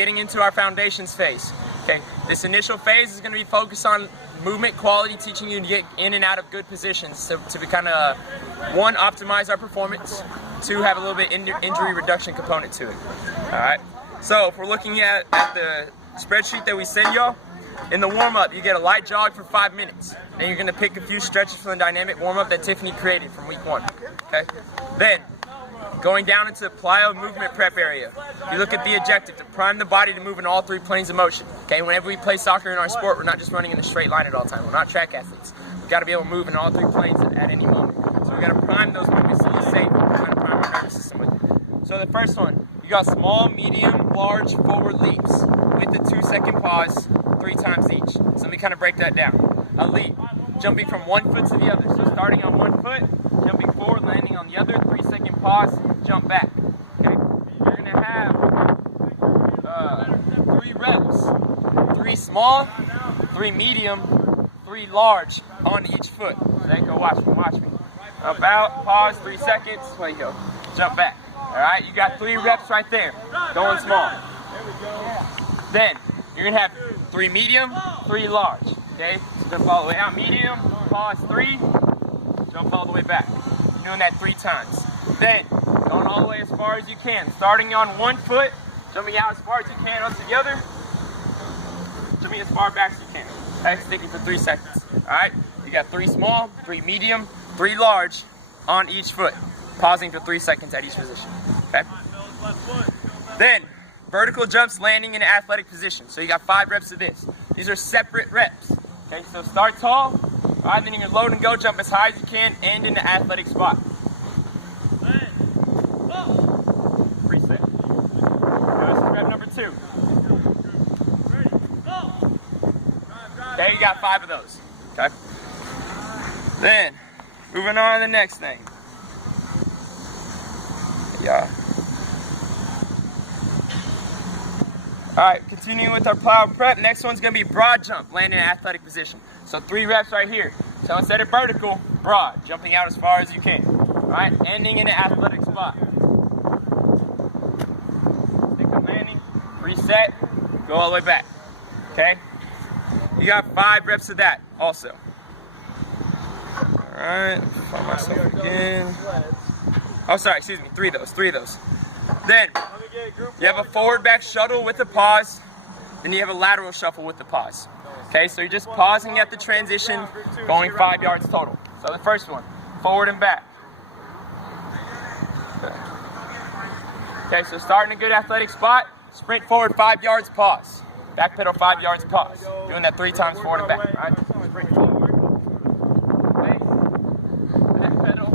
getting into our foundations phase. Okay, this initial phase is going to be focused on movement quality, teaching you to get in and out of good positions to be kind of, one, optimize our performance, two, have a little bit injury reduction component to it. All right, so if we're looking at the spreadsheet that we send y'all, in the warm-up, you get a light jog for 5 minutes. Then you're going to pick a few stretches from the dynamic warm-up that Tiffany created from week 1. Okay, then going down into the plyo movement prep area, you look at the objective to prime the body to move in all 3 planes of motion. Okay, whenever we play soccer in our sport, we're not just running in a straight line at all times. We're not track athletes. We've got to be able to move in all 3 planes at any moment. So we've got to prime those movements to be safe. We're trying to prime our nervous system with it. So the first one, you got small, medium, large forward leaps with the 2-second pause 3 times each. So let me kind of break that down. A leap, jumping from one foot to the other. So starting on one foot, jumping forward, landing on the other, 3-second pause, jump back. Okay, you're gonna have 3 reps, 3 small, 3 medium, 3 large on each foot. Okay, go watch me. About, pause, 3 seconds, there you go, jump back. All right, you got 3 reps right there, going small. Then you're gonna have 3 medium, 3 large. Okay, so jump all the way out, medium, pause 3, jump all the way back. You're doing that 3 times. Then going all the way as far as you can, starting on one foot, jumping out as far as you can onto the other, jumping as far back as you can. Okay, sticking for 3 seconds. All right, you got 3 small, 3 medium, 3 large on each foot, pausing for 3 seconds at each position. Okay. Then vertical jumps landing in an athletic position. So you got 5 reps of this. These are separate reps. Okay, so start tall. All right, then you're load and go, jump as high as you can, and in the athletic spot. Reset. This is rep number 2. Okay, you got 5 of those. Okay. Then, moving on to the next thing. Yeah. Alright, continuing with our plyo prep, next one's going to be broad jump, land in an athletic position. So 3 reps right here. So instead of vertical, broad, jumping out as far as you can. Alright, ending in an athletic spot. Stick of landing, reset, go all the way back. Okay? You got 5 reps of that also. Alright, find myself again. Oh, sorry, excuse me, 3 of those. Then, you have a forward back shuttle with a pause, then you have a lateral shuffle with the pause. Okay, so you're just pausing at the transition, going 5 yards total. So the first one, forward and back. Okay, so starting a good athletic spot, sprint forward 5 yards, pause. Back pedal 5 yards, pause. Doing that 3 times forward and back, right? Sprint forward, base, back pedal,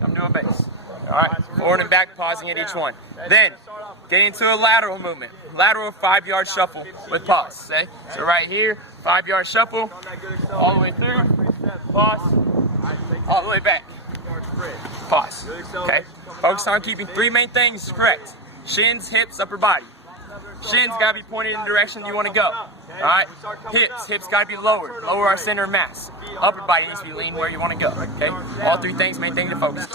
come to a base. All right, forward and back, pausing at each one. Then, get into a lateral movement. Lateral 5-yard shuffle with pause, okay? So right here, 5-yard shuffle, all the way through, pause, all the way back, pause, okay? Focus on keeping 3 main things correct. Shins, hips, upper body. Shins gotta be pointed in the direction you wanna go, all right? Hips gotta be lower our center of mass. Upper body needs to be lean where you wanna go, okay? All 3 things, main thing to focus.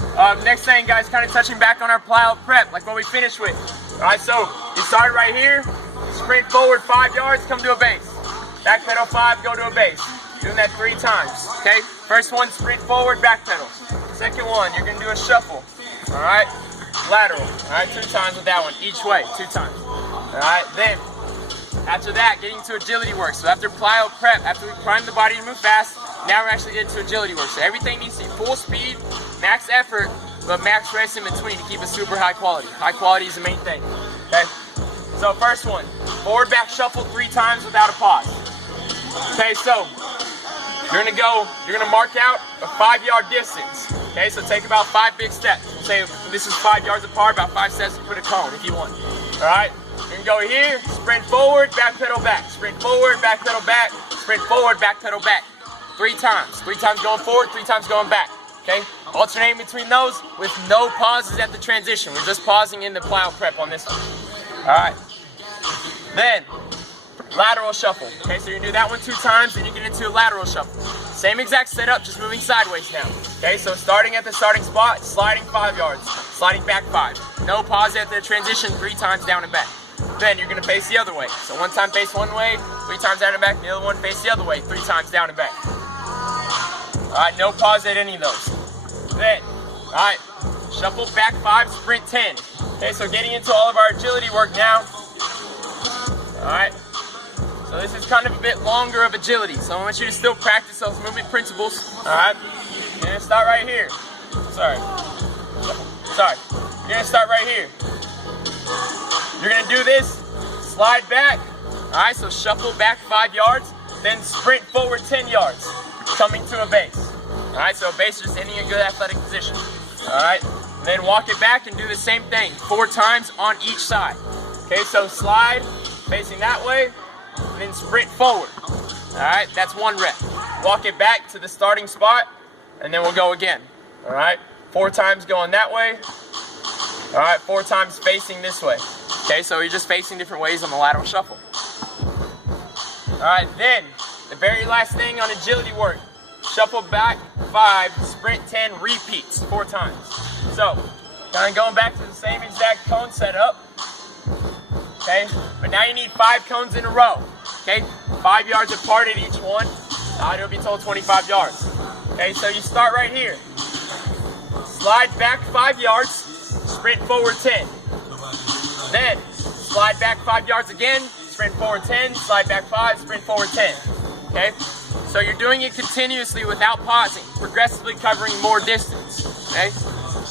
Next thing, guys, kind of touching back on our plyo prep, like what we finished with. All right, so you start right here, sprint forward 5 yards, come to a base. Back pedal 5, go to a base. Doing that 3 times, okay? First one, sprint forward, back pedal. Second one, you're gonna do a shuffle, all right? Lateral, all right? 2 times with that one, each way, 2 times. All right, then after that, getting to agility work. So after plyo prep, after we prime the body to move fast, now we're actually getting to agility work. So everything needs to be full speed, max effort, but max rest in between to keep it super high quality. High quality is the main thing, okay? So first one, forward back shuffle 3 times without a pause. Okay, so you're gonna mark out a 5-yard distance. Okay, so take about 5 big steps. Say this is 5 yards apart, about 5 steps to put a cone if you want. All right, you're gonna go here, sprint forward, back pedal back. Sprint forward, back pedal back. Sprint forward, back pedal back. 3 times. 3 times going forward, 3 times going back. Okay, alternating between those with no pauses at the transition. We're just pausing in the plyo prep on this one. All right, then lateral shuffle. Okay, so you're gonna do that one 2 times, then you get into a lateral shuffle. Same exact setup, just moving sideways now. Okay, so starting at the starting spot, sliding 5 yards, sliding back 5. No pause at the transition, 3 times down and back. Then you're gonna face the other way. So one time face one way, 3 times down and back, the other one face the other way, 3 times down and back. All right, no pause at any of those. Then, all right, shuffle back 5, sprint 10. Okay, so getting into all of our agility work now. All right, so this is kind of a bit longer of agility. So I want you to still practice those movement principles. All right, you're gonna start right here. Sorry. You're gonna start right here. You're gonna do this, slide back. All right, so shuffle back 5 yards, then sprint forward 10 yards, coming to a base. All right, so a base is just ending a good athletic position. All right, then walk it back and do the same thing 4 times on each side. Okay, so slide facing that way, then sprint forward. All right, that's 1 rep. Walk it back to the starting spot, and then we'll go again. All right, 4 times going that way. All right, 4 times facing this way. Okay, so you're just facing different ways on the lateral shuffle. All right, then the very last thing on agility work, shuffle back 5, sprint 10, repeats 4 times. So, kind of going back to the same exact cone setup. Okay, but now you need 5 cones in a row. Okay, 5 yards apart at each one. It'll be total 25 yards. Okay, so you start right here. Slide back 5 yards, sprint forward 10. Then, slide back 5 yards again, sprint forward 10, slide back 5, sprint forward 10. Okay? So you're doing it continuously without pausing, progressively covering more distance. Okay?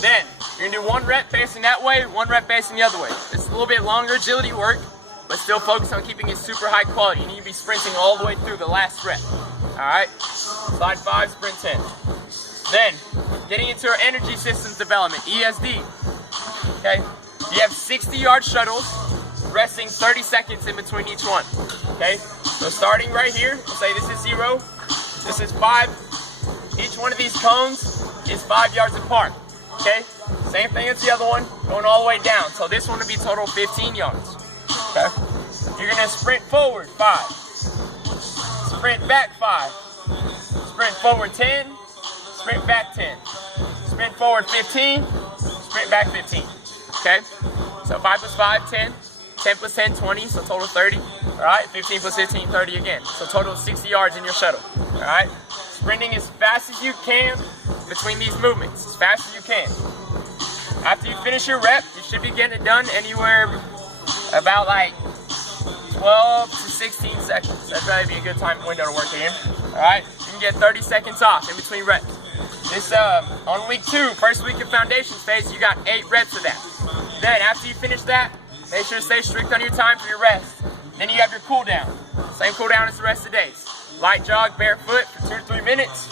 Then, you're gonna do 1 rep facing that way, 1 rep facing the other way. It's a little bit longer agility work, but still focus on keeping it super high quality. You need to be sprinting all the way through the last rep. Alright? Slide 5, sprint 10. Then, getting into our energy systems development, ESD. Okay? You have 60-yard shuttles, resting 30 seconds in between each one. Okay? So starting right here, we'll say this is 0, this is 5. Each one of these cones is 5 yards apart. Okay? Same thing as the other one, going all the way down. So this one will be total 15 yards. Okay? You're gonna sprint forward 5. Sprint back 5. Sprint forward 10. Sprint back 10. Sprint forward 15. Sprint back 15. Okay? So 5 plus 5, 10. 10 plus 10, 20, so total 30. Alright, 15 plus 15, 30 again. So total 60 yards in your shuttle. Alright? Sprinting as fast as you can between these movements. As fast as you can. After you finish your rep, you should be getting it done anywhere about like 12 to 16 seconds. That'd probably be a good time window to work in. Alright? You can get 30 seconds off in between reps. This on week 2, first week of foundations phase, you got 8 reps of that. Then after you finish that, make sure to stay strict on your time for your rest. Then you have your cool down. Same cool down as the rest of the days. Light jog barefoot for 2 to 3 minutes.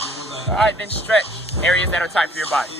Alright, then stretch areas that are tight for your body.